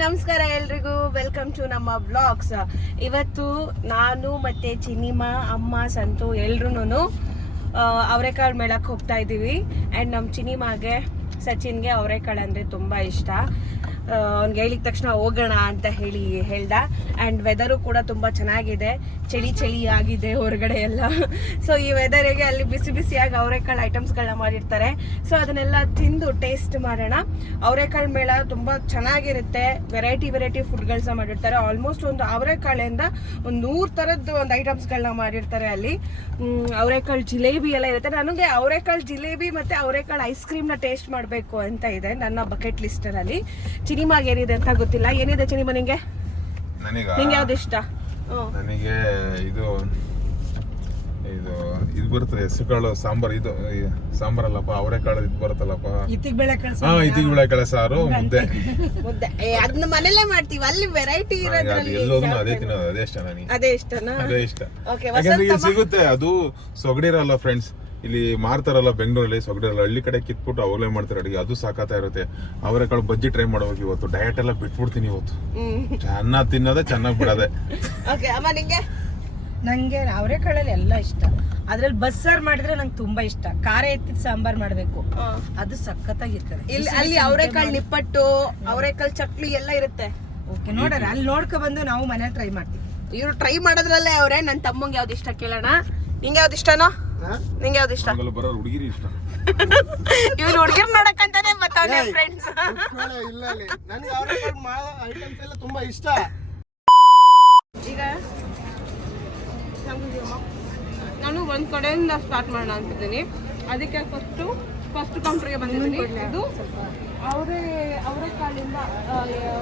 ನಮಸ್ಕಾರ ಎಲ್ರಿಗೂ, welcome to ನಮ್ಮ ಬ್ಲಾಗ್ಸ್. ಇವತ್ತು ನಾನು ಮತ್ತೆ ಚಿನಿಮಾ, ಅಮ್ಮ, ಸಂತು ಎಲ್ರೂ ಅವರೆಕಾಳು ಮೇಳಕ್ಕೆ ಹೋಗ್ತಾ ಇದ್ದೀವಿ. ಆ್ಯಂಡ್ ನಮ್ಮ ಚಿನಿಮಾಗೆ, ಸಚಿನ್ಗೆ ಅವರೆಕಾಳು ಅಂದರೆ ತುಂಬ ಇಷ್ಟ. ಅವ್ನಿಗೆ ಹೇಳಿದ ತಕ್ಷಣ ಹೋಗೋಣ ಅಂತ ಹೇಳ್ದ. ಆ್ಯಂಡ್ ವೆದರು ಕೂಡ ತುಂಬ ಚೆನ್ನಾಗಿದೆ, ಚಳಿ ಆಗಿದೆ ಹೊರಗಡೆ ಎಲ್ಲ. ಸೊ ಈ ವೆದರಿಗೆ ಅಲ್ಲಿ ಬಿಸಿಯಾಗಿ ಅವರೆಕಾಳು ಐಟಮ್ಸ್ಗಳನ್ನ ಮಾಡಿರ್ತಾರೆ. ಸೊ ಅದನ್ನೆಲ್ಲ ತಿಂದು ಟೇಸ್ಟ್ ಮಾಡೋಣ. ಅವರೆಕಾಳು ಮೇಳ ತುಂಬ ಚೆನ್ನಾಗಿರುತ್ತೆ. ವೆರೈಟಿ ಫುಡ್ಗಳನ್ನ ಮಾಡಿರ್ತಾರೆ. ಆಲ್ಮೋಸ್ಟ್ ಒಂದು ಅವರೆಕಾಳಿಂದ ಒಂದು 100 ಥರದ್ದು ಒಂದು ಐಟಮ್ಸ್ಗಳನ್ನ ಮಾಡಿರ್ತಾರೆ ಅಲ್ಲಿ. ಅವರೆಕಾಳು ಜಿಲೇಬಿ ಎಲ್ಲ ಇರುತ್ತೆ. ನನಗೆ ಅವರೆಕಾಳು ಜಿಲೇಬಿ ಮತ್ತು ಅವರೆಕಾಳು ಐಸ್ ಕ್ರೀಮ್ನ ಟೇಸ್ಟ್ ಮಾಡಬೇಕು ಅಂತ ಇದೆ ನನ್ನ ಬಕೆಟ್ ಲಿಸ್ಟಲ್ಲಿ. ಚಿನಿಮಾಗೆ ಏನಿದೆ ಅಂತ ಗೊತ್ತಿಲ್ಲ. ಏನಿದೆ ಚಿನಿಮಾ ನಿಂಗೆ ಯಾವ್ದು ಇಷ್ಟ? ನನಗೆ ಇದು ಬರ್ತದೆ, ಹೆಸರುಕಾಳು ಸಾಂಬಾರ್. ಇದು ಸಾಂಬಾರಲ್ಲಪ್ಪ, ಅವರೆಕಾಳು ಇದು ಬರುತ್ತಲ್ಲಪ್ಪ, ಇತ್ತಿಗೆ ಬೇಳೆಕಾಳು ಸಾರು, ಮುದ್ದೆ. ಅದನ್ನ ಮನೆಯಲ್ಲೇ ಮಾಡ್ತೀವಿ. ಅಲ್ಲಿ ವೆರೈಟಿ ಎಲ್ಲೋದನ್ನು ಅದೇ ತಿನ್ನೋದು. ಅದೇ ಇಷ್ಟ ನನಗೆ. ಅದೇ ಇಷ್ಟ. ಯಾಕಂದ್ರೆ ಇಲ್ಲಿ ಸಿಗುತ್ತೆ, ಅದು ಸೊಗಡಿರಲ್ಲ ಫ್ರೆಂಡ್ಸ್. ಇಲ್ಲಿ ಮಾರ್ತಾರಲ್ಲ ಬೆಂಗಳೂರಲ್ಲಿ, ಸೊಗಡಿರಲ್ಲ. ಹಳ್ಳಿ ಕಡೆ ಕಿತ್ಬಿಟ್ಟು ಅವಲೇ ಮಾಡ್ತಾರೆ ಅಡುಗೆ, ಅದು ಸಾಕಾಗ್ತಾ ಇರುತ್ತೆ. ಅವರೆಕಾಳು ಬಜ್ಜಿ ಟ್ರೈ ಮಾಡ್ಬೇಕು ಇವತ್ತು. ಡಯಟ್ ಎಲ್ಲ ಬಿಟ್ಬಿಡ್ತೀನಿ ಇವತ್ತು. ಚೆನ್ನಾಗಿ ತಿನ್ನೋದೇ, ಚೆನ್ನಾಗಿ ಬಿಡೋದೆ. ನಂಗೆ ಅವರೆಕಾಳಲ್ಲಿ ಎಲ್ಲ ಇಷ್ಟ. ಅದ್ರಲ್ಲಿ ಬಸ್ಸಾರ್ ಮಾಡಿದ್ರೆ ನಂಗೆ ತುಂಬಾ ಇಷ್ಟ. ಖಾರ ಎತ್ತಿದ ಸಾಂಬಾರ್ ಮಾಡ್ಬೇಕು, ಅದು ಸಖತ್ತಾಗಿರ್ತದೆ. ಅಲ್ಲಿ ಅವರೆಕಾಳು ನಿಪ್ಪಟ್ಟು, ಅವರೆಕಾಳು ಚಕ್ಲಿ ಎಲ್ಲ ಇರುತ್ತೆ. ಓಕೆ, ನೋಡೋಣ, ಅಲ್ಲಿ ನೋಡ್ಕೊ ಬಂದು ನಾವು ಮನೇಲಿ ಟ್ರೈ ಮಾಡ್ತೀವಿ. ಇವ್ರು ಟ್ರೈ ಮಾಡೋದ್ರಲ್ಲೇ ಅವ್ರೆ. ನನ್ನ ತಮ್ಮಂಗೆ ಯಾವ್ದು ಇಷ್ಟ ಕೇಳೋಣ. ನಿಂಗೆ ಯಾವ್ದು ಇಷ್ಟನೋ? ನಿಂಗೆ ಯಾವ್ದು ಇಷ್ಟ? ಹುಡುಗಿರಿ ಇಷ್ಟ. ಇವ್ರು ಹುಡುಗಿರ್ ನೋಡಕ್ಕಂತಾನೆ ಬರ್ತಾವ್ರೆ ಫ್ರೆಂಡ್ಸ್. ನನಗೆ ಅವರೆಕಾಳು ಐಟಮ್ಸ್ ಎಲ್ಲ ತುಂಬಾ ಇಷ್ಟ. ಈಗ ನಾನು ಒಂದ್ ಕಡೆಯಿಂದ ಸ್ಟಾರ್ಟ್ ಮಾಡೋಣ ಅಂತಿದ್ದೀನಿ. ಅದಕ್ಕೆ ಫಸ್ಟ್ ಕೌಂಟ್ರಿಗೆ ಬಂದಿದ್ದೀನಿ. ಇದು ಅವರೆಕಾಳಿಂದ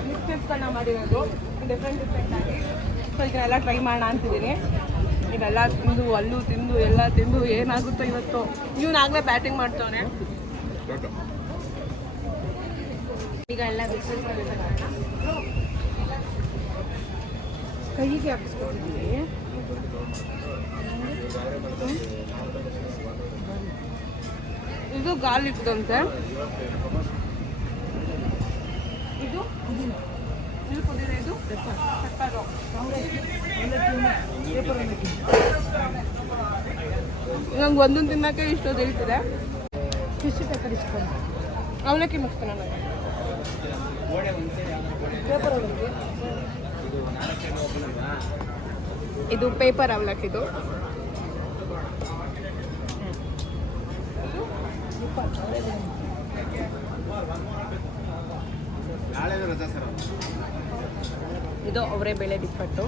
ಮಿಕ್ಸ್ಗಳನ್ನ ಮಾಡಿರೋದು ಡಿಫ್ರೆಂಟ್ ಆಗಿ. ಸೊ ಇದನ್ನೆಲ್ಲ ಟ್ರೈ ಮಾಡೋಣ ಅಂತಿದ್ದೀನಿ. ಇದೆಲ್ಲ ತಿಂದು, ಅಲ್ಲೂ ತಿಂದು, ಎಲ್ಲ ತಿಂದು ಏನಾಗುತ್ತೋ ಇವತ್ತು. ಇವನಾಗಲೇ ಬ್ಯಾಟಿಂಗ್ ಮಾಡ್ತಾನೆ. ಈಗ ಎಲ್ಲ ಮಿಕ್ಸಸ್ ಕೈಗೆ ಹಾಕಿಸ್ಕೊತಿದ್ದೀವಿ. ಇದು ಗಾರ್ಲಿಕ್ ಅಂತೆ. ಇದು ಪುದೀನ, ಇದು ಪೆಪ್ಪರು. ನಂಗೆ ಒಂದೊಂದು ತಿನ್ನಕ್ಕೆ ಇಷ್ಟೊಂದು ಹೇಳ್ತಿದೆ. ಫಿಶ್ ಪೆಪ್ಪರ್ ಇಸ್ಕೊಂಡು ಅವಲಕ್ಕಿ ಮಸ್ತ್ ನನಗೆ. ಇದು ಪೇಪರ್ ಅವಲಕ್ಕಿದು. ಇದು ಅವರೇ ಬೇಳೆ ನಿಪ್ಪಟ್ಟು.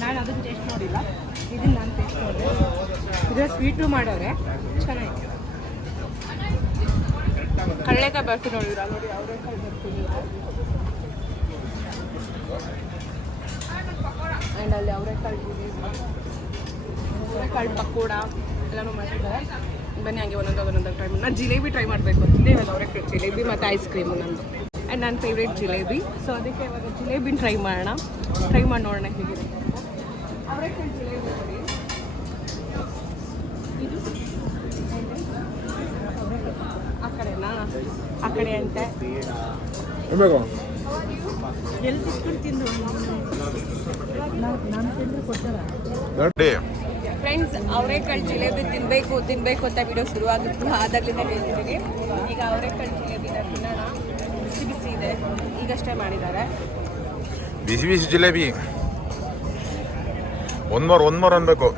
ನಾನು ಅದನ್ನ ಟೇಸ್ಟ್ ನೋಡಿಲ್ಲ, ಇದನ್ನ ನಾನು ಟೇಸ್ಟ್ ನೋಡಿದೆ. ಇದ್ರ ಸ್ವೀಟು ಮಾಡೋರೆ, ಚೆನ್ನಾಗಿದೆ. ಕಡಲೆಕಾಯಿ ಬರ್ಫಿ ನೋಡಿದ್ರ? ನೋಡಿ, ಅವರೆಕಾಳು ಬರ್ಫಿ. ಆ್ಯಂಡ್ ಅಲ್ಲಿ ಅವರೆಕಾಳು ಪಕೋಡ ಎಲ್ಲನೂ ಮಾಡಿದ್ದಾರೆ. ಬನ್ನಿ ಹಂಗೆ ಒಂದೊಂದಾಗ ಟ್ರೈ ಮಾಡಿ. ನಾನು ಜಿಲೇಬಿ ಟ್ರೈ ಮಾಡಬೇಕು ಅಂತಿದ್ದೆ. ಇವಾಗ ಅವರೆಕಾಳು ಜಿಲೇಬಿ ಮತ್ತು ಐಸ್ ಕ್ರೀಮು ನಂದು. ಆ್ಯಂಡ್ ನನ್ನ ಫೇವ್ರೇಟ್ ಜಿಲೇಬಿ. ಸೊ ಅದಕ್ಕೆ ಇವಾಗ ಜಿಲೇಬಿನ ಟ್ರೈ ಮಾಡಿ ನೋಡೋಣ ಹೇಗಿದೆ. ಅವರೆಕಾಳು ಜಿಲೇಬಿ ನೋಡಿ. ಇದು ಆ ಕಡೆನಾ? ಆ ಕಡೆ ಅಂತೆ. ಎಲ್ಲಿ ತಿಸ್ಕೊಂಡು ತಿಂದು ನಾನು ತಿಂದು ಕೊಡ್ತಾರ. ಫ್ರೆಂಡ್ಸ್, ಅವರೆಕಾಳು ಜಿಲೇಬಿ ತಿನ್ನಬೇಕು ಅಂತ ವಿಡಿಯೋ ಶುರುವಾಗಿತ್ತು. ಆದಾಗಲಿಂದ ಹೇಳ್ತಿದ್ದೀನಿ. ಈಗ ಅವರೆಕಾಳು ಜಿಲೇಬಿನ ತಿನ್ನೋಣ. ಬಿಸಿ ಇದೆ, ಈಗಷ್ಟೇ ಮಾಡಿದ್ದಾರೆ. ಬಿಸಿ ಜಿಲೇಬಿ. ಒಂದ್ ಮೋರ್ ಅನ್ಬೇಕು.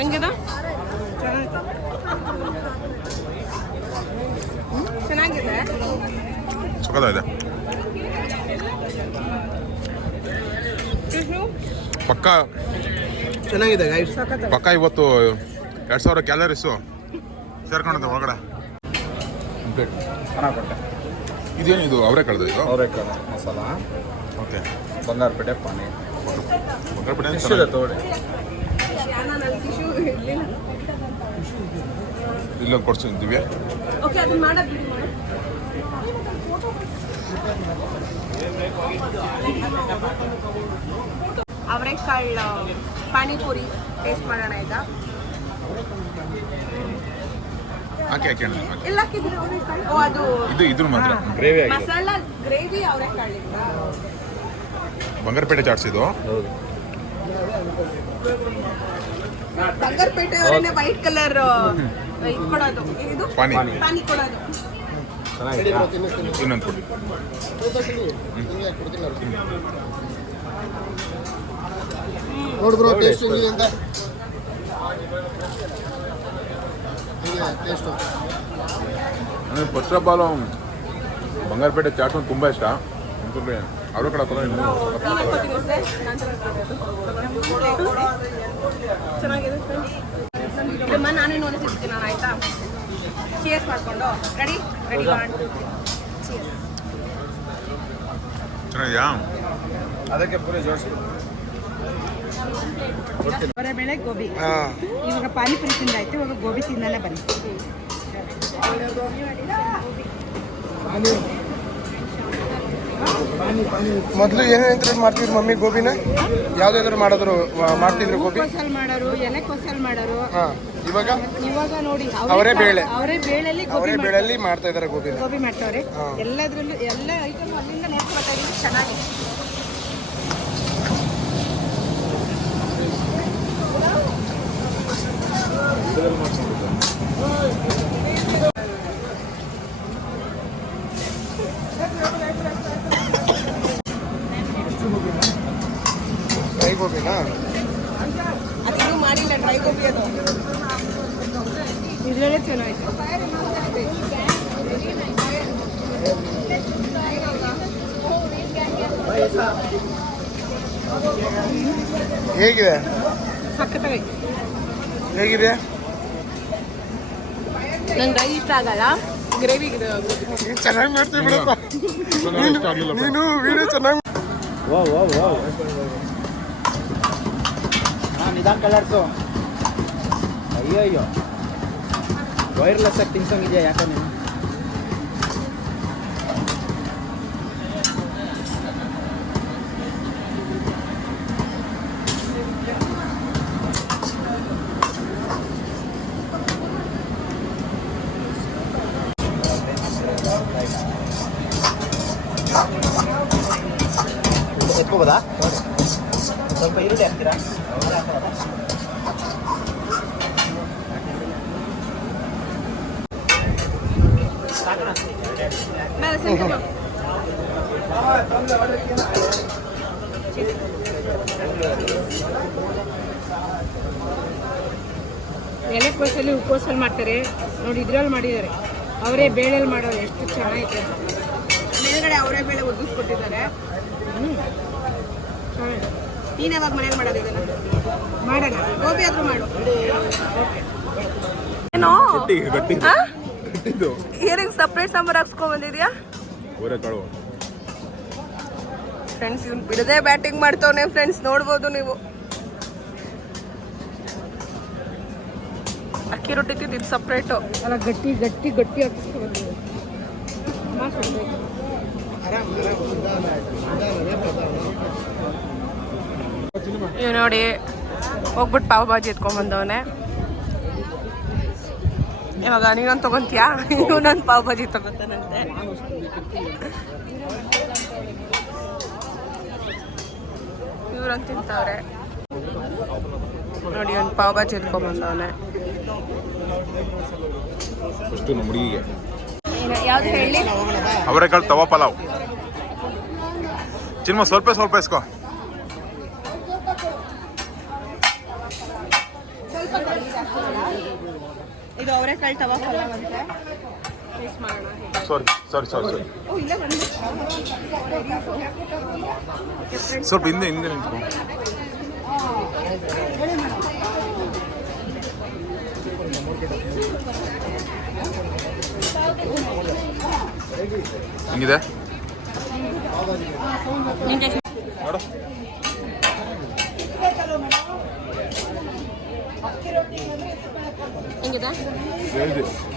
ಹಂಗದ ಚೆನ್ನಾಗಿದೆ. ಸಖತ್ತಾಗಿದೆ. ಪಕ್ಕ ಚೆನ್ನಾಗಿದೆ ಗೈಸ್. ಪಕ್ಕ ಇವತ್ತು 2000 ಕ್ಯಾಲರೀಸು ಸೇರ್ಕೊಂಡಂತೆ ಒಳಗಡೆ. ಇದೇನು ಇದು? ಅವರೆಕಾಳು. ಇದು ಅವರೆಕಾಳು ಮಸಾಲ. ಓಕೆ. ಬಂಗಾರಪೇಟೆ ಪಾನಿ. ಬಂಗಾರಪೇಟೆ ತಗೊಳ್ಳಿ. ಇಲ್ಲೊಂದು ಕೊಡ್ಸಿದ್ದೀವಿ. ಓಕೆ, ಅದನ್ನ ಮಾಡೋದು. ಅವರೆಕಾಳು ಪಾನಿಪುರಿ ಟೇಸ್ಟ್ ಮಾಡೋಣ ಈಗ. ಹಾಕಿ ಹಾಕಿ ಅಣ್ಣ, ಹಾಕಿ. ಎಲ್ಲ ಹಾಕಿದ್ರೆ ಅವರೆಕಾಳು. ಓ ಅದು ಇದ್ರ ಮಾತ್ರ ಗ್ರೇವಿ ಆಗಿದೆ. ಮಸಾಲ ಗ್ರೇವಿ ಅವರೆಕಾಳಿಂದ. ಬಂಗಾರಪೇಟೆ ಚಾಟ್ಸ್ ಇದು. ಬಂಗಾರಪೇಟೆ ಅವರೇನೆ ವೈಟ್ ಕಲರ್ ಇದು ಕೊಡೋದು. ಇದು ಪಾನಿ ಪಾನಿ ಕೊಡೋದು. ಇನ್ನೊಂದು ಕೊಡಿ. ನೋಡು ಬ್ರೋ ಟೇಸ್ಟ್ ಹೆಂಗಿದೆ ಅಂತ. ಟೇಸ್ಟು ನನಗೆ first of all Bangarapete chaat ಒಂದು ತುಂಬ ಇಷ್ಟ. ಅವ್ರ ಕಡೆ ಹಾಕೋದು ಇನ್ನೂ ಚೆನ್ನಾಗಿದೆ ಫ್ರೆಂಡ್ಸ್. ನಾನೇ ನೋಡಿ ಸಿಗ್ತೀನಿ ನಾನು, ಆಯ್ತಾ? ಚೇರ್ಸ್ ಮಾಡ್ಕೊಂಡು ರೆಡಿ ರೆಡಿ ಮಾಡಿ. ಚೆನ್ನಾಗಿದೆಯಾ? ಅದಕ್ಕೆ ಪೂರಿ ಜೋಡಿಸ್ಬೇಕು. ಬೇಳೆ ಗೋಬಿ. ಇವಾಗ ಪಾನಿಪುರಿ ತಿಂದಾಯ್ತು, ಇವಾಗ ಗೋಬಿ ತಿನ್ನೋಣ ಬನ್ನಿ. ಮೊದಲು ಏನೇನು ಮಾಡ್ತಿದ್ರು ಮಮ್ಮಿ ಗೋಬಿನ? ಯಾವ್ದಾದ್ರು ಮಾಡ್ತಿದ್ರು ಗೋಬಿ? ಕೋಸಲ್ ಮಾಡೋರು, ಎಲೆಕೋಸಲ್ ಮಾಡೋರು. ಇವಾಗ ನೋಡಿ ಅವರೇ ಬೇಳೆ ಅವರೇ ಬೇಳೆಲ್ಲಿ ಮಾಡ್ತಾ ಇದಾರೆ ಗೋಬಿನ. ಗೋಬಿ ಮಾಡ್ತಾವ್ರೆ. ಎಲ್ಲದ್ರಲ್ಲೂ ಎಲ್ಲ ಐಟಮ್ ಅಲ್ಲಿಂದ ನೋಡ್ಕೊಳ್ತಾ ಇದ್ದೀವಿ. ಚೆನ್ನಾಗಿದೆ. ಡ್ರೈ ಗೋಬಿನಾ? ಅದು ಮಾಡಿಲ್ಲ ಡ್ರೈ ಗೋಬಿ. ಅದು ಇದರಲ್ಲೇ ಚೆನ್ನಾಗಿತ್ತು. ಹೇಗಿದೆ? ಸಕ್ಕತ್ತಾಗಿ ಹೇಗಿದೆ? ನಂಗೆ ಡ್ರೈ ಇಷ್ಟ ಆಗಲ್ಲ, ಗ್ರೇವಿ ಚೆನ್ನಾಗಿ ಮಾಡ್ತೀವಿ ಬಿಡಪ್ಪ ನೀನು ವಿಡಿಯೋ ಚೆನ್ನಾಗಿ. ನಿಧಾನ ಕಲರ್ಸು. ಅಯ್ಯೋ ವೈರ್ಲೆಸ್ ಆಗಿ ತಿನ್ಸಂಗಿದ್ಯಾ ಯಾಕೆ ನೀನು? ಎತ್ಕೋಬೋದಾ? ಸ್ವಲ್ಪ ಈರುಳ್ಳಿ ಹಾಕ್ತೀರಾ? ಎಲೆಕೋಸಲ್ಲಿ ಉಪ್ಕೋಸಲ್ಲಿ ಮಾಡ್ತಾರೆ ನೋಡಿ. ಇದ್ರಲ್ಲಿ ಮಾಡಿದ್ದಾರೆ, ಅವರೇ ಬೇಳೆಲ್ಲಿ ಮಾಡೋರು. ಎಷ್ಟು ಚೆನ್ನಾಗೈತೆ. ಮೇಲ್ಗಡೆ ಅವರೇ ಬೇಳೆ ಒದಿಸ್ಕೊಟ್ಟಿದ್ದಾರೆ. ನೀನು ಯಾವಾಗ ಮನೇಲಿ ಮಾಡೋದು ಇದನ್ನು? ಮಾಡೋಣ. ಗೋಬಿ ಆದ್ರೂ ಮಾಡು. ಏನೋ ಇಯರಿಂಗ್ ಸಪ್ರೇಟ್ ಸಾಂಬಾರ್ ಹಾಕ್ಸ್ಕೊಂಡ್ ಬಂದಿದ್ಯಾ ಅವರೆಕಾಳು. ಫ್ರೆಂಡ್ಸ್, ಇವ್ನು ಬಿಡದೆ ಬ್ಯಾಟಿಂಗ್ ಮಾಡ್ತವನೆ ಫ್ರೆಂಡ್ಸ್, ನೋಡ್ಬೋದು ನೀವು. ಅಕ್ಕಿ ರೊಟ್ಟಿ ತಿಂದಿದ್ದು ಸಪ್ರೇಟು. ಅಲ್ಲ, ಗಟ್ಟಿ ಗಟ್ಟಿ ಗಟ್ಟಿ ಹಾಕಿಸ್ಕೊಬೇಕು. ಇವ್ ನೋಡಿ ಹೋಗ್ಬಿಟ್ಟು ಪಾವ್ ಭಾಜಿ ಎತ್ಕೊಂಡ್ಬಂದವನೆ. ಇವಾಗ ನೀನೊಂದು ತಗೊಂತೀಯಾ? ಇವನೊಂದು ಪಾವ್ ಭಾಜಿ ತಗೋತಾನಂತೆ. ಇವ್ರಂತ ತಿಂತವ್ರೆ ನೋಡಿ. ಒಂದು ಪಾವ್ ಭಾಜಿ ಎತ್ಕೊಂಡ್ಬಂದವನೆ. ಅಷ್ಟು ನಮ್ಮ ಹುಡುಗಿಗೆ ಯಾವ್ದು ಹೇಳಿ? ಅವರೆಕಾಳು ತವಾ ಪಲಾವ್. ಚಿನ್ಮ ಸ್ವಲ್ಪ ಸ್ವಲ್ಪ ಇಸ್ಕೋ. ಇದು ಅವರೆಕಾಳು ತವಾ ಪಲಾವ್ ಅಂತೆ. ಟೇಸ್ಟ್ ಮಾಡೋಣ. ಸಾರಿ ಸ್ವಲ್ಪ ಹಿಂದೆ ನಿಂತ್ಕೊ. ಹೆಂಗಿದೆ ನೋಡು. ಹೆಂಗಿದೆ?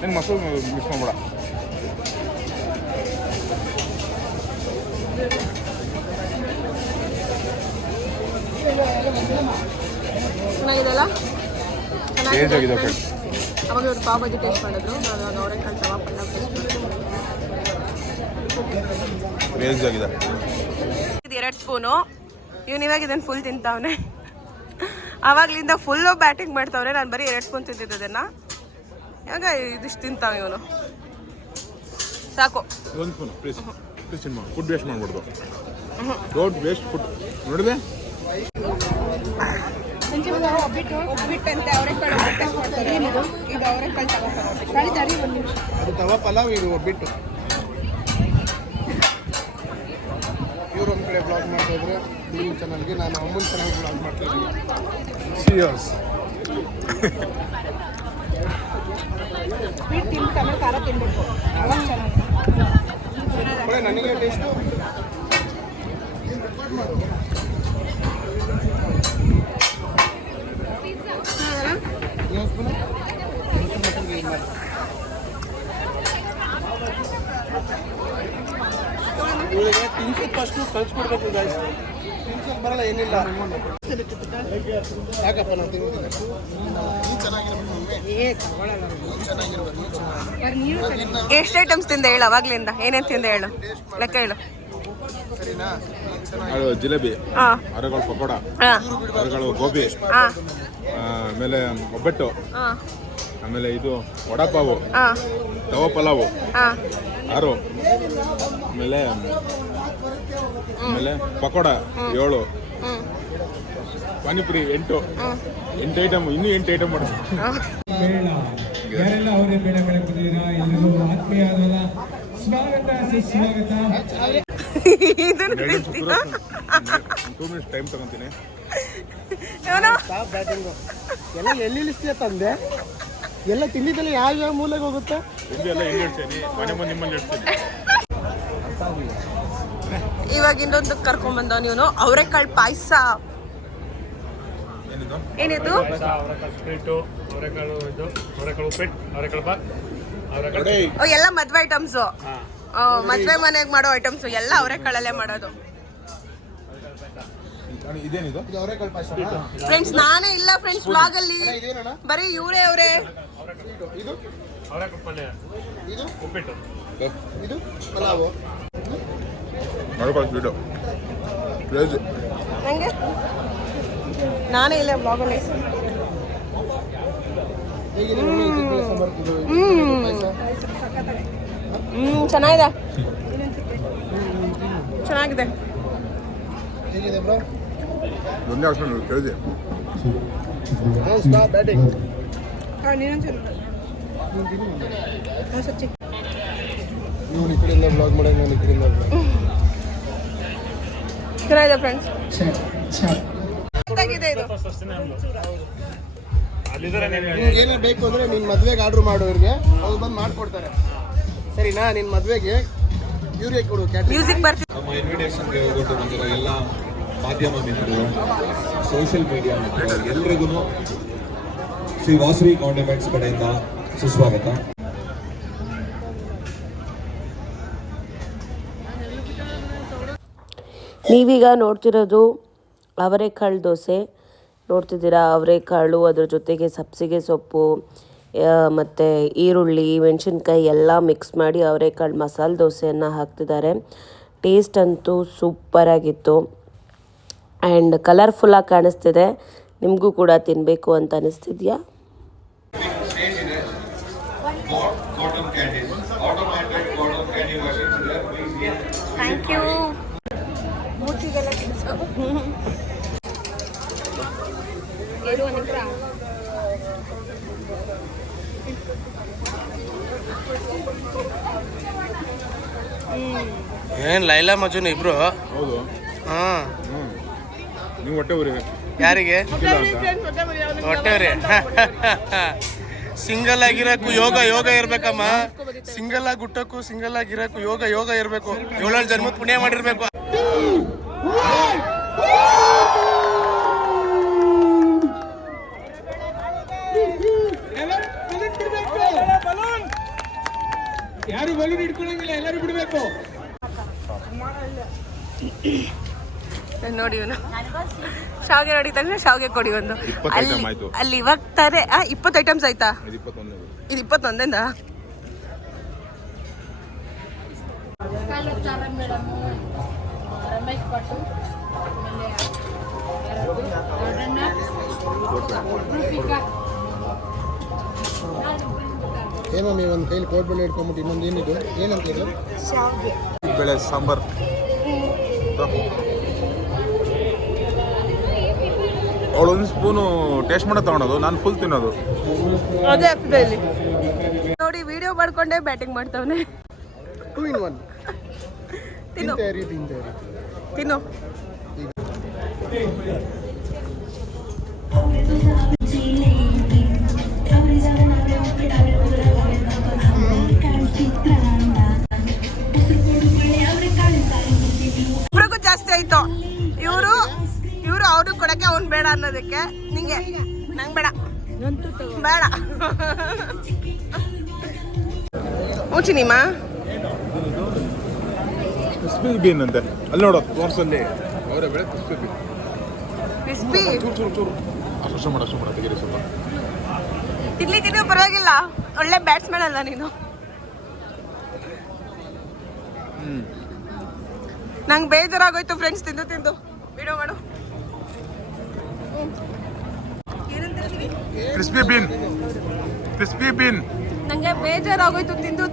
ಏನು ಮಸಾಲೆ ಮಿಕ್ಸ್ ಮಾಡ್ಬೇಡ. ಚೆನ್ನಾಗಿದೆಯಲ್ಲ? ಟೇಸ್ಟ್ ಆಗಿದೆ ಫ್ರೆಂಡ್ಸ್. ಅವಾಗ ಇವ್ರು ಪಾವ್ ಭಾಜಿ ಟೇಸ್ಟ್ ಮಾಡಿದ್ರು, ನಾನು ಇವಾಗ ಅವರೆಕಾಳು ತವಾ ಪಲಾವ್ ಟೇಸ್ಟ್ ಮಾಡಿದ್ರು. ಟೇಸ್ಟ್ ಆಗಿದೆ. ಇದು 2 ಸ್ಪೂನು. ಇವ್ನು ಇವಾಗ ಇದನ್ನು ಫುಲ್ ತಿಂತಾವನೆ. ಆವಾಗಲಿಂದ ಫುಲ್ಲು ಬ್ಯಾಟಿಂಗ್ ಮಾಡ್ತಾವ್ರೆ. ನಾನು ಬರೀ 2 ಸ್ಪೂನ್ ತಿಂತಿದ್ದದನ್ನು, ಇವಾಗ ಇದಿಷ್ಟು ತಿಂತಾವ ಇವನು. ಸಾಕು. 1 ಸ್ಪೂನ್ ಪ್ಲೀಸ್. ಪ್ಲೀಸ್ ತಿನ್ಮ. ಫುಡ್ ವೇಸ್ಟ್ ಮಾಡ್ಬಿಡ್ದು. Don't waste food. ನೋಡಿದೆ ಒಬ್ಬಿಟ್ಟಂತೆ ಅವರೆಕಾಳು ಟೇಸ್ಟ್ ಮಾಡ್ತಾರೆ. ಇದು ಅವರೆಕಾಳು ತವಾ ಪಲಾವ್. ತಡಿ 1 ನಿಮಿಷ. ಅದು ತವಾ ಪಲಾವ್, ಇದು ಒಬ್ಬಿಟ್ಟು. ಇವ್ರು ಒಂದು ಕಡೆ ಬ್ಲಾಗ್ ಮಾಡ್ತಾ ಇದ್ರೆ ನಿಮ್ಮ ಚಾನಲ್ಗೆ, ನಾನು ಅಮ್ಮನ ಚಾನಲ್ ಬ್ಲಾಗ್ ಮಾಡ್ತಾ ಇದ್ದೀನಿ. ಸಿಯರ್ಸ್. ಸ್ವೀಟ್ ತಿಂದು ಆಮೇಲೆ ಖಾರ ತಿನ್ಬೇಕು, ಅವಾಗ ಚೆನ್ನಾಗಿ. ನನಗೆ ಟೇಸ್ಟು ಇವಳಿಗೆ ತಿನ್ಸೋದು ಫಸ್ಟು ಕಳ್ಸ್ಕೊಡ್ಬೇಕು ಗಾಯ್ಸ್. ತಿನ್ಸೋದು ಬರಲ್ಲ, ಏನಿಲ್ಲ. ಯಾಕಪ್ಪ ನಾವು ತಿಂತೀನಿ ಎಷ್ಟು ಐಟಮ್ಸ್ ತಿಂದ ಹೇಳು ಅವಾಗ್ಲಿಂದ? ಏನೇನು ತಿಂದ ಹೇಳು, ಲೆಕ್ಕ ಹೇಳು. ಸರಿನಾ? ಅದು ಜಿಲೇಬಿ, ಹಾಂ ಅವರೆಕಾಳು ಪಕೋಡ, ಹಾಂ ಅವರೆಕಾಳು ಗೋಬಿ, ಹಾಂ ಆಮೇಲೆ ಒಬ್ಬಟ್ಟು, ಹಾಂ ಆಮೇಲೆ ಇದು ವಡಾಪಾವು, ಹಾಂ ತವಾ ಪಲಾವು ಹಾಂ 6, ಆಮೇಲೆ ಪಕೋಡ 7, ಪಾನಿಪುರಿ 8 ಐಟಮ್. ಇನ್ನೂ 8 ಐಟಮ್ ಮಾಡೋದು. ಯಾರೆಲ್ಲ ಅವರೇ ಬೇಡ ಬಂದಿದ್ದೀರಾ ಎಲ್ಲರಿಗೂ ಆತ್ಮೀಯವಾದ ಸ್ವಾಗತ ಸುಸ್ವಾಗತ. 2 ಮಿನಿಟ್ಸ್ ಟೈಮ್ ತಗೊಂತೀನಿ. ಬ್ಯಾಟಿಂಗು ಎಲ್ಲ ಎಲ್ಲಿ ಇಳಿಸ್ತೀಯ ತಂದೆ? ಎಲ್ಲ ತಿಂದಿದ್ದೆಲ್ಲ ಯಾವ ಮೂಲೆಗೆ ಹೋಗುತ್ತೆ? ಎಲ್ಲ ಹಿಂಗೆ ಹೇಳ್ತೀನಿ, ಮನೆ ಮುಂದೆ ನಿಮ್ಮಲ್ಲಿ ಹೇಳ್ತೀನಿ. ಇವಾಗ ಇನ್ನೊಂದು ಕರ್ಕೊಂಡ್ಬಂದ ನೀನು ಅವರೆಕಾಳು ಪಾಯಸ. ಏನಿದು? ಅವರೆಕಾಳು ಸ್ವೀಟು, ಅವರೆಕಾಳು ಇದು, ಅವರೆಕಾಳು ಉಪ್ಪಿಟ್ಟು, ಅವರೆಕಾಳು ಬಾತ್, ಅವರೆಕಾಳು ಎಲ್ಲ ಮದ್ವೆ ಐಟಮ್ಸು, ಮದ್ವೆ ಮನೆಗೆ ಮಾಡೋ ಐಟಮ್ಸು ಎಲ್ಲ ಅವರೆಕಾಳಲ್ಲೇ ಮಾಡೋದು. ಇದೇನಿದು? ಇದು ಅವರೆಕಾಳು ಪಾಯಸ. ಫ್ರೆಂಡ್ಸ್ ನಾನೇ ಇಲ್ಲ ಫ್ರೆಂಡ್ಸ್ ವ್ಲಾಗ್ ಅಲ್ಲಿ, ಇದೇನಣ್ಣ? ಬರೀ ಇವರೇ ಅವರೇ. ಇದು ಅವರೆಕಾಳು ಪಲ್ಯ, ಇದು ಉಪ್ಪಿಟ್ಟು, ಇದು ಪಲಾವು. ಅವರೆಕಾಳು ಸ್ವೀಟು ಕ್ರೇಜಿ. ನಂಗೆ ನಾನೇ ಇಲ್ಲ ವ್ಲಾಗಲ್ಲಿ. ಹೇಗಿದೆ ಮಮ್ಮಿ ಇದು ಬೇಳೆ ಸಾಂಬಾರು? ಇದು ಪಾಯಸ ಚೆನ್ನಾಗಿದೆ, ಚೆನ್ನಾಗಿದೆ. ಹೇಗಿದೆ ಬ್ರೋ? ಒಂದೇ ಹಾಕ್ಸ್ಕೊಂಡು ಕ್ರೇಜಿ. ಬ್ಯಾಟಿಂಗ್ ನೀವು ಈ ಕಡೆಯಿಂದ ಬ್ಲಾಗ್ ಮಾಡೋದು, ನಾನು ಈ ಕಡೆಯಿಂದ ಬ್ಲಾಗ್. ಚೆನ್ನಾಗಿದೆ ಫ್ರೆಂಡ್ಸ್. ಇದು ನಿಮ್ಗೆ ಏನೇ ಬೇಕು ಅಂದರೆ ನಿನ್ನ ಮದುವೆಗೆ ಆರ್ಡ್ರ್ ಮಾಡೋರಿಗೆ ಅವ್ರು ಬಂದು ಮಾಡಿಕೊಡ್ತಾರೆ. ಸರಿನಾ? ನಿನ್ನ ಮದುವೆಗೆ ಇವ್ರಿಗೆ ಕೊಡು ಕ್ಯಾಟ್ರಿಂಗ್. ಮ್ಯೂಸಿಕ್ ಬರ್ತಿದೆ. ನಮ್ಮ ಇನ್ವಿಟೇಷನ್ಗೆ ಹೋಗೋದು ಬಂದಿರೋ ಎಲ್ಲ ಮಾಧ್ಯಮ ಮಿತ್ರರು, ಸೋಷಿಯಲ್ ಮೀಡಿಯಾ ಮಿತ್ರರು ಎಲ್ರಿಗೂ ಶ್ರೀ ವಾಸವಿ ಕಾಂಡಿಮೆಂಟ್ಸ್ ಕಡೆಯಿಂದ ಸುಸ್ವಾಗತ. ನೀವೀಗ ನೋಡ್ತಿರೋದು ಅವರೆಕಾಳು ದೋಸೆ ನೋಡ್ತಿದ್ದೀರಾ. ಅವರೆಕಾಳು, ಅದ್ರ ಜೊತೆಗೆ ಸಬ್ಸಿಗೆ ಸೊಪ್ಪು ಮತ್ತು ಈರುಳ್ಳಿ, ಮೆಣಸಿನ್ಕಾಯಿ ಎಲ್ಲ ಮಿಕ್ಸ್ ಮಾಡಿ ಅವರೆಕಾಳು ಮಸಾಲೆ ದೋಸೆಯನ್ನು ಹಾಕ್ತಿದ್ದಾರೆ. ಟೇಸ್ಟ್ ಅಂತೂ ಸೂಪರಾಗಿತ್ತು ಆ್ಯಂಡ್ ಕಲರ್ಫುಲ್ಲಾಗಿ ಕಾಣಿಸ್ತಿದೆ. ನಿಮಗೂ ಕೂಡ ತಿನ್ನಬೇಕು ಅಂತ ಅನಿಸ್ತಿದೆಯಾ? Thank you. ಮುಚ್ಚಿಗೆಲ್ಲ ತಿನ್ಸು. ಏನು ಲೈಲಾ ಮಜುನ್ ಇಬ್ರು? ಹೌದು. ಹಾಂ. ನೀವು ಹೊಟ್ಟೆ ಊರಿ ಯಾರಿಗೆ ಹೊಟ್ಟೆವ್ರಿ? ಸಿಂಗಲ್ ಆಗಿರಕ್ಕೂ ಯೋಗ ಇರ್ಬೇಕಮ್ಮ. ಸಿಂಗಲ್ ಆಗಿ ಹುಟ್ಟಕ್ಕೂ ಸಿಂಗಲ್ ಆಗಿರಕ್ಕೂ ಯೋಗ ಇರಬೇಕು. 7 ಜನ್ಮದ ಪುಣ್ಯ ಮಾಡಿರ್ಬೇಕು. ಯಾರು ಬಲೂನ್ ಇಟ್ಕೊಳಂಗಿಲ್ಲ, ಎಲ್ಲರೂ ಬಿಡ್ಬೇಕು. ನೋಡಿ ಇವನು ಶಾವಿಗೆ ನೋಡಿ ತಕ್ಷಣ ಶಾವಿಗೆ ಕೊಡಿ ಒಂದು. 20 ಐಟಮ್ ಆಯ್ತು. ಅಲ್ಲಿ ಇವಾಗ ತಾರೆ 20 ಐಟಮ್ಸ್ ಆಯ್ತಾ? ಇದು 21. ಇದು 21 ಏನೋ ನೀವು ಒಂದು ಕೈಲಿ ಕೋಡ್ಬಳೆ ಇಟ್ಕೊಂಡ್ಬಿಟ್ಟು ಇನ್ನೊಂದು ಏನಿದು ಏನಂತ ಇದು ಬೇಳೆ ಸಾಂಬಾರ್. ಅವಳು ಒಂದು ಸ್ಪೂನು ಟೇಸ್ಟ್ ಮಾಡೋ ತಗೊಳೋದು, ನಾನು ಫುಲ್ ತಿನ್ನೋದು. ಅದೇ ಆಗ್ತದೆ ಇಲ್ಲಿ ನೋಡಿ. ವಿಡಿಯೋ ಮಾಡ್ಕೊಂಡೇ ಬ್ಯಾಟಿಂಗ್ ಮಾಡ್ತಾವನೆ. 2 in 1. ತಿನ್ನು ತಿಂತೇರಿ ತಿನ್ನು. ಇಬ್ರಿಗೂ ಜಾಸ್ತಿ ಆಯ್ತು. ಇವರು ಅವ್ರು ಕೊಡಕ್ಕೆ ಅವ್ನು ಬೇಡ ಅನ್ನೋದಕ್ಕೆ ನಿಂಗೆ ನಂಗೆ ಬೇಡ ಬೇಡ. ಚಿನಿಮ್ಮ ಕ್ರಿಸ್ಪಿ ಬೀನ್ ಅಂತೆ ಅಲ್ಲಿ ನೋಡೋ ತೋರ್ಸಲ್ಲಿ ಅವರೇ ಬೆಳೆ ಕ್ರಿಸ್ಪಿ ಬೀನ್. ಕ್ರಿಸ್ಪಿ ಚೂರು ಅಷ್ಟು ಮಾಡ ತೆಗೀರಿ ಸ್ವಲ್ಪ. ತಿನ್ನು ಪರವಾಗಿಲ್ಲ. ಒಳ್ಳೆ ಬ್ಯಾಟ್ಸ್ಮನ್ ಅಲ್ಲ ನೀನು. ನಂಗೆ ಬೇಜಾರಾಗೋಯ್ತು ಫ್ರೆಂಡ್ಸ್ ತಿಂದು ವಿಡಿಯೋ ಮಾಡು. ಕ್ರಿಸ್ಪಿ ಬೀನ್ ನಂಗೆ ಬೇಜಾರಾಗೋಯ್ತು ತಿಂದು.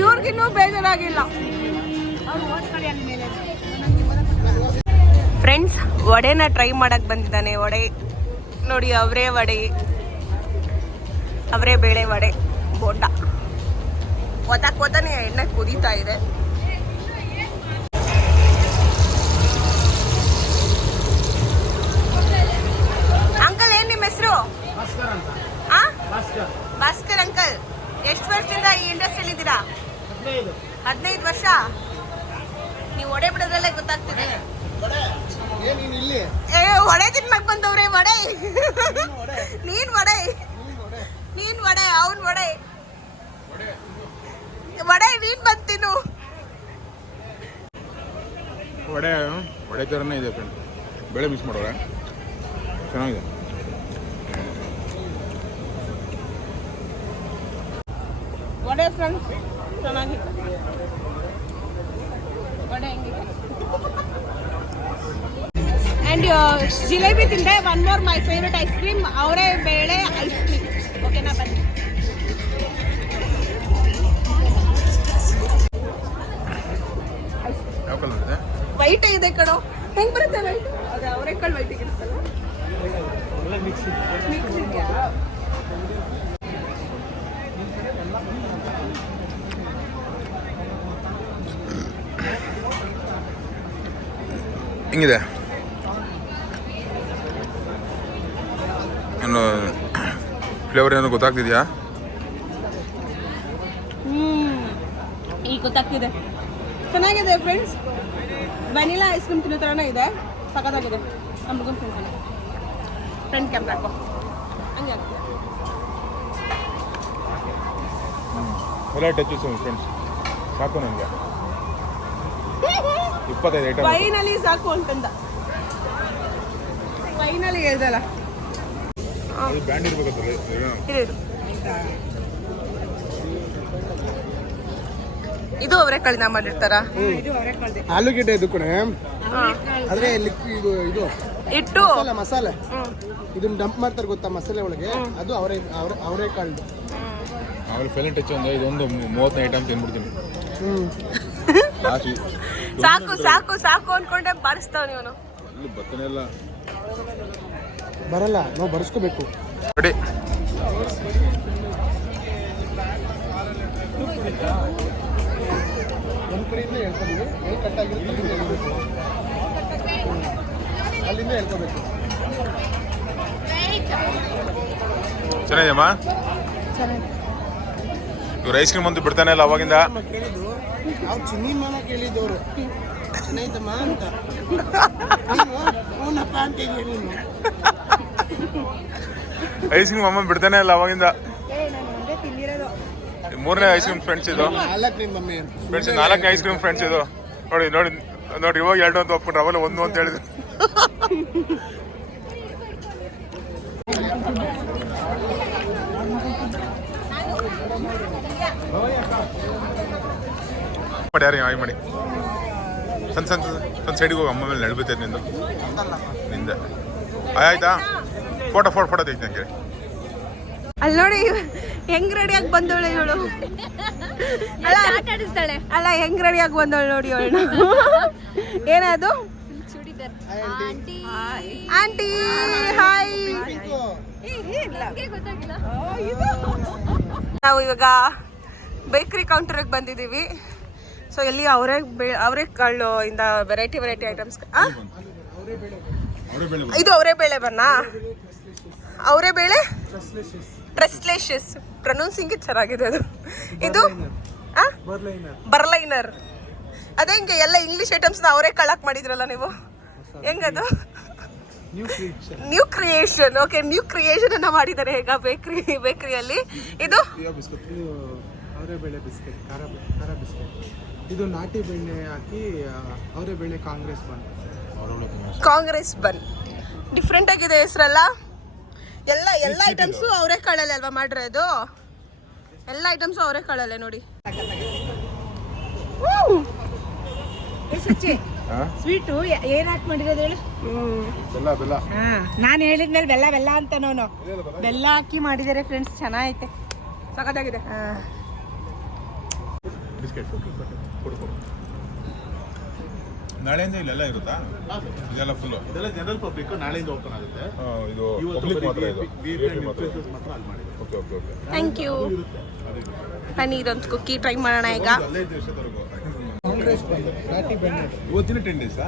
ಇವ್ರಿಗಿನ್ನೂ ಬೇಜಾರಾಗಿಲ್ಲ. ಫ್ರೆಂಡ್ಸ್ ವಡೆನ ಟ್ರೈ ಮಾಡಕ್ ಬಂದಿದ್ದಾನೆ. ವಡೆ ನೋಡಿ, ಅವರೇ ಬೇಳೆ ವಡೆ ಬೋಂಡ ಒತ್ತಾನೆ ಎಣ್ಣೆ ಕುದೀತಾ ಇದೆ. ಅಂಕಲ್ ಏನ್ ನಿಮ್ಮ ಹೆಸರು? ಭಾಸ್ಕರ್ ಅಂಕಲ್. ಎಷ್ಟು ವರ್ಷದಿಂದ ಈ ಇಂಡಸ್ಟ್ರಿಯಲ್ಲಿ ಇದ್ದೀರಾ? 15 ವರ್ಷ. ನೀವು ಒಡೆ ಬಿಡೋದ್ರಲ್ಲೇ ಗೊತ್ತಾಗ್ತಿದೆ. ಒಡೆ ತಿನ್ಮಕ್ ಬಂದವ್ರೆ. ವಡೆ ನೀನ್ ವಡೆ ಅವನ್ ವಡೆ ನೀನ್ ಬಂತೀನು. ವಡೆ ಥರನೇ ಇದೆ ಫ್ರೆಂಡ್. ಬೇಳೆ ಮಿಕ್ಸ್ ಮಾಡೋರೆ ಚೆನ್ನಾಗಿದೆ. ವಡೆ ಫ್ರೆಂಡ್ಸ್ ಚೆನ್ನಾಗಿದೆ. ವಡೆ ಹೆಂಗಿದೆ? ಆ್ಯಂಡ್ ಜಿಲೇಬಿ ತಿಂದೆ. One more my favourite ice cream, ಅವರೇ ಬೇಳೆ ಐಸ್ ಕ್ರೀಮ್. ಓಕೆನಾ? ಬನ್ನಿ. ಯಾವ ಕಲರ್ ಇದೆ? ವೈಟ್ ಇದೆ ಕಣೋ. ಹೆಂಗ್ ಬರುತ್ತೆ ವೈಟ್? ಅದೇ ಅವರೆಕಾಳು ವೈಟ್ ಇರುತ್ತಲ್ಲ. ಮಿಕ್ಸ್ ಇದೆಯಾ? ಹೆಂಗಿದೆ? ಏನು ಫ್ಲೇವರ್ ಏನೋ ಗೊತ್ತಾಗ್ತಿದ್ಯಾ? ಈಗ ಗೊತ್ತಾಗ್ತಿದೆ. ಚೆನ್ನಾಗಿದೆ ಫ್ರೆಂಡ್ಸ್. ವೆನಿಲಾ ಐಸ್ ಕ್ರೀಮ್ ತಿನ್ನೋ ಥರನೇ ಇದೆ. ಸಖತ್ತಾಗಿದೆ. ನಮಗೂ ಫ್ರೆಂಡ್ ಕ್ಯಾಮ್ರಾ ಹಾಕೋ. ಹಂಗೆ ಆಗ್ತದೆ. ಎಲ್ಲ ಟಚಸ್ ಫ್ರೆಂಡ್ಸ್ ಸಾಕು ನನಗೆ. 25 ಐಟಮ್ ಫೈನಲಿ ಸಾಕು ಅಂತಂದ. ಫೈನಲಿ ಹೇಳ್ದಲ್ಲ. ಬ್ಯಾಂಡ್ ಇರ್ಬೇಕಂತಲ್ಲ. ಇದು ಅವರೆಕಾಳಿನ ಮಾಡಿರ್ತಾರ. ಆಲೂಗೆಡ್ಡೆ ಇದು ಕೂಡ ಆದ್ರೆ ಇದು ಇಟ್ಟು ಮಸಾಲೆ ಇದನ್ನ ಡಂಪ್ ಮಾಡ್ತಾರೆ ಗೊತ್ತಾ ಮಸಾಲೆ ಒಳಗೆ. ಅದು ಅವರೆಕಾಳು. ಆಮೇಲೆ ಫೈನಲ್ ಟಚ್ ಒಂದು ಇದೊಂದು 30 ಐಟಮ್ ತಿಂದ್ಬಿಡ್ತೀನಿ. ಸಾಕು ಅನ್ಕೊಂಡೆ ಬಾರಿಸ್ತಾವ ನೀವನು. ಇಲ್ಲಿ ಬತ್ತನೆ ಎಲ್ಲ ಬರಲ್ಲ, ನಾವು ಬರೆಸ್ಕೋಬೇಕು. ರೆಡಿ. ಒಂದು ಕಡೆಯಿಂದ ಹೇಳ್ಕೊಂಡಿವಿ. ಎಲ್ಲಿ ಕಟ್ಟಾಗಿರುತ್ತೆ ಅಲ್ಲಿಂದ ಹೇಳ್ಕೋಬೇಕು. ಚೆನ್ನಾಗಿದೆಯಮ್ಮ. ಇವ್ರು ಐಸ್ ಕ್ರೀಮ್ ಅಂತೂ ಬಿಡ್ತಾನೆ ಇಲ್ಲ ಅವಾಗಿಂದ. ಕೇಳಿದ್ದು ನಾವು ಚಿನ್ನಿಮ್ಮನ ಕೇಳಿದ್ದವರು ಚೆನ್ನಾಯ್ತಮ್ಮ ಅಂತ. ಹೂನಪ್ಪ ಅಂತಿದ್ವಿ ನೀನು. ಐಸ್ ಕ್ರೀಮ್ ಅಮ್ಮ ಬಿಡ್ತಾನೆ ಇಲ್ಲ ಅವಾಗಿಂದ. 3ನೇ ಐಸ್ ಕ್ರೀಮ್ ಫ್ರೆಂಡ್ಸ್ ಇದು. 4ನೇ ಮಮ್ಮಿ ಫ್ರೆಂಡ್ಸ್ 4ನೇ ಐಸ್ ಕ್ರೀಮ್ ಫ್ರೆಂಡ್ಸ್ ಇದು. ನೋಡಿ ನೋಡಿ ಇವಾಗ 2 ಅಂತ ಒಪ್ಕೊಂಡ್ರೆ ಅವಲ್ಲ 1 ಅಂತ ಹೇಳಿದ್ರು. ಮಾಡಿ ಯಾರು ಆಯ್ ಮಾಡಿ ಸಣ್ಣ ಸೈಡಿಗೆ ಹೋಗಿ ಅಮ್ಮ ಮೇಲೆ ನಡ್ಬತ್ತೈತೆ ನಿಂದು ನಿಂದೆ ಆಯ್ತಾ ಫೋಟೋ ತೆಗಿತೀನಿ ನಂಗೆ. ಅಲ್ಲಿ ನೋಡಿ ಹೆಂಗ್ ರೆಡಿಯಾಗಿ ಬಂದವಳೆ ಇವಳು. ಅಲ್ಲ ಹೆಂಗ್ ರೆಡಿಯಾಗಿ ಬಂದವಳು ನೋಡಿ ಅವಳು. ಏನದು ಆಂಟಿ ಹಾಯ್. ನಾವು ಇವಾಗ ಬೇಕ್ರಿ ಕೌಂಟರ್ಗೆ ಬಂದಿದ್ದೀವಿ. ಸೊ ಎಲ್ಲಿ ಅವರೇ ಕಾಳು ಇಂದ ವೆರೈಟಿ ಐಟಮ್ಸ್. ಇದು ಅವರೇ ಬೇಳೆ ಬನ್ನಾ ಅವರೇ ಬೇಳೆ ಟ್ರೆಸ್ಲೇಷಸ್ ಪ್ರೊನೌನ್ಸಿಂಗ್ ಚೆನ್ನಾಗಿದೆ ಅದು. ಇದು ಬರ್ಲೈನರ್. ಅದೇ ಹಿಂಗೆ ಎಲ್ಲ ಇಂಗ್ಲಿಷ್ ಐಟಮ್ಸ್ನ ಅವರೇ ಕಳಕ್ ಮಾಡಿದ್ರಲ್ಲ ನೀವು, ಹೆಂಗದು? New creation. Okay, new creation ಅನ್ನ ಮಾಡಿದ್ದಾರೆ ಈಗ ಬೇಕರಿಯಲ್ಲಿ. ಇದು ಅವರೆಬೇಳೆ ಬಿಸ್ಕೆಟ್, ಖಾರ ಬಿಸ್ಕೆಟ್. ಇದು ನಾಟಿ ಬೆಣ್ಣೆ ಹಾಕಿ ಅವರೆಬೇಳೆ ಕಾಂಗ್ರೆಸ್ ಬನ್. ಡಿಫ್ರೆಂಟ್ ಆಗಿದೆ ಹೆಸರಲ್ಲ. ಎಲ್ಲ ಐಟಮ್ಸು ಅವರೇ ಕಾಳಲ್ಲೇ ಅಲ್ವಾ ಮಾಡಿರೋದು? ಎಲ್ಲ ಐಟಮ್ಸು ಅವರೇ ಕಾಳಲ್ಲೇ ನೋಡಿ. ಸ್ವೀಟು ಏನ್ ಹಾಕಿ ಮಾಡಿರೋದು ಹೇಳಿ? ಬೆಲ್ಲ ನಾನು ಹೇಳಿದ್ಮೇಲೆ ಬೆಲ್ಲ ಅಂತ ನೋನು ಬೆಲ್ಲ ಹಾಕಿ ಮಾಡಿದ್ದಾರೆ ಫ್ರೆಂಡ್ಸ್. ಚೆನ್ನಾಗೈತೆ, ಸಖತ್ತಾಗಿದೆ. ಬಿಸ್ಕೆಟ್ ನಾಳೆಯಿಂದ ಇಲ್ಲೆಲ್ಲ ಇರುತ್ತಾ? ಇದೆಲ್ಲ ಫುಲ್ಲು ಇದೆಲ್ಲ ಜನರಲ್ ಪಬ್ಲಿಕ್. ನಾಳೆಯಿಂದ ಓಪನ್ ಆಗುತ್ತೆ. ಇದು ಪಬ್ಲಿಕ್ ಮಾತ್ರ ಇದು. ಮಾತ್ರ ಅಲ್ಲಿ ಮಾಡಿ. ಓಕೆ. Thank you. ಪನ್ನೀರ್ ಒಂದು ಕುಕ್ಕಿ ಟ್ರೈ ಮಾಡೋಣ ಈಗ. 15 ವರ್ಷದವರೆಗೂ ನಾಟಿ ಬೆಣ್ಣೆ. ಇವತ್ತಿನ 10 ಡೇಸ್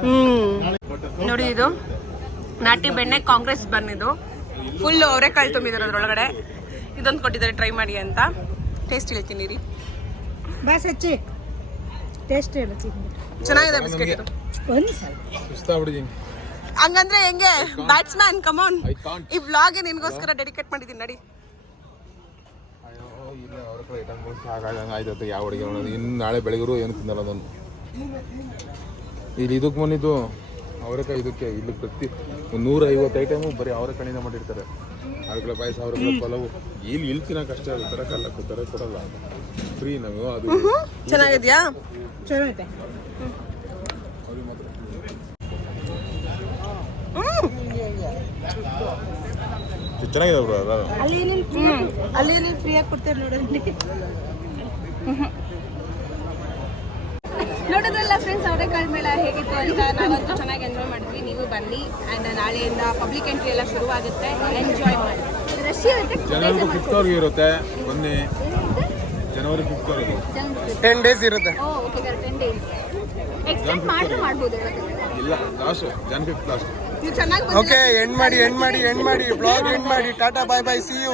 ನೋಡಿ, ಇದು ನಾಟಿ ಬೆಣ್ಣೆ ಕಾಂಗ್ರೆಸ್ ಬನ್. ಇದು ಫುಲ್ ಅವರೇ ಕಾಳು ತುಂಬಿದ್ದಾರೆ ಅದ್ರೊಳಗಡೆ. ಇದೊಂದು ಕೊಟ್ಟಿದ್ದಾರೆ, ಟ್ರೈ ಮಾಡಿ ಅಂತ. ಟೇಸ್ಟ್ ಹೇಳ್ತೀನಿ ರೀ. ಬಸ್ ಹಚ್ಚಿ ಟೇಸ್ಟ್ ಹೇಳ್ತೀನಿ. ಚೆನ್ನಾಗಿದೆ ಬಿಸ್ಕೆಟ್ ಇದು. ಒಂದ್ಸಲ ಸುಸ್ತಾಗ್ಬಿಟ್ಟಿದ್ದೀನಿ. ಹಂಗಂದ್ರೆ ಹೆಂಗೆ ಬ್ಯಾಟ್ಸ್ಮ್ಯಾನ್ ಕಮಾನ್. ಈ ವ್ಲಾಗ್ ನಿನ್ಗೋಸ್ಕರ ಡೆಡಿಕೇಟ್ ಮಾಡಿದ್ದೀನಿ ನಡಿ. ಇಲ್ಲ ಅವ್ರ ಕಡೆ ಐಟಮ್ಗಳು ಸಾಕಾಗಂಗೆ ಆಯ್ತದೆ. ಯಾವ ಅಡುಗೆ ಮಾಡೋದು? ಇನ್ನು ನಾಳೆ ಬೆಳಗ್ಗೆರು ಏನು ತಿನ್ನಲ್ಲ ನಾನು. ಇಲ್ಲಿ ಇದಕ್ಕೆ ಬಂದಿದ್ದು ಅವರೆಕಾಯಿ. ಇದಕ್ಕೆ ಇಲ್ಲಿ ಪ್ರತಿ 150 ಐಟಮು ಬರೀ ಅವರೆಕಾಯಿಯಿಂದ ಮಾಡಿರ್ತಾರೆ. ಅವ್ರಗಳ ಪಾಯಸ, ಅವ್ರಗಳ ಪಲಾವು. ಇಲ್ಲಿ ತಿನ್ನೋಕೆ ಅಷ್ಟೇ ತರ ಕೊಡಲ್ಲ. ಫ್ರೀ ನಾವು ಅದು. ಚೆನ್ನಾಗಿದ್ಯಾ? ಚೆನ್ನಾಗೈತೆ. ಚೆನ್ನಾಗಿದೆ ಬ್ರೋ. ಅಲ್ಲಿ ನೀವು ಫ್ರೀಯಾಗಿ ಕೊಡ್ತೇವೆ ನೋಡೋಣ. ನೋಡೋದ್ರಲ್ಲ ಫ್ರೆಂಡ್ಸ್, ಅವರೆಕಾಳು ಮೇಳ ಹೇಗಿತ್ತು ಅಂತ. ನಾವಂತೂ ಚೆನ್ನಾಗಿ ಎಂಜಾಯ್ ಮಾಡಿದ್ವಿ. ನೀವು ಬನ್ನಿ. ಆ್ಯಂಡ್ ನಾಳೆಯಿಂದ ಪಬ್ಲಿಕ್ ಎಂಟ್ರಿ ಎಲ್ಲ ಶುರುವಾಗುತ್ತೆ. ಎಂಜಾಯ್ ಮಾಡಿ. ರಶ್ ಇರುತ್ತೆ. ಜನವರಿ 5th ಇರುತ್ತೆ. ಬನ್ನಿ. ಜನವರಿ 5th 10 ಡೇಸ್ ಇರುತ್ತೆ. ಓಕೆ, 10 ಡೇಸ್ ಎಕ್ಸ್ಟೆಂಡ್ ಮಾಡ್ಬೋದು. ಇಲ್ಲ, ಲಾಸ್ಟ್ Jan 5th ಲಾಸ್ಟ್. ನೀವು ಚೆನ್ನಾಗಿ ಓಕೆ, ಎಂಡ್ ಮಾಡಿ ಬ್ಲಾಗ್ ಎಂಡ್ ಮಾಡಿ. ಟಾಟಾ, ಬೈ ಬೈ, ಸಿ ಯು.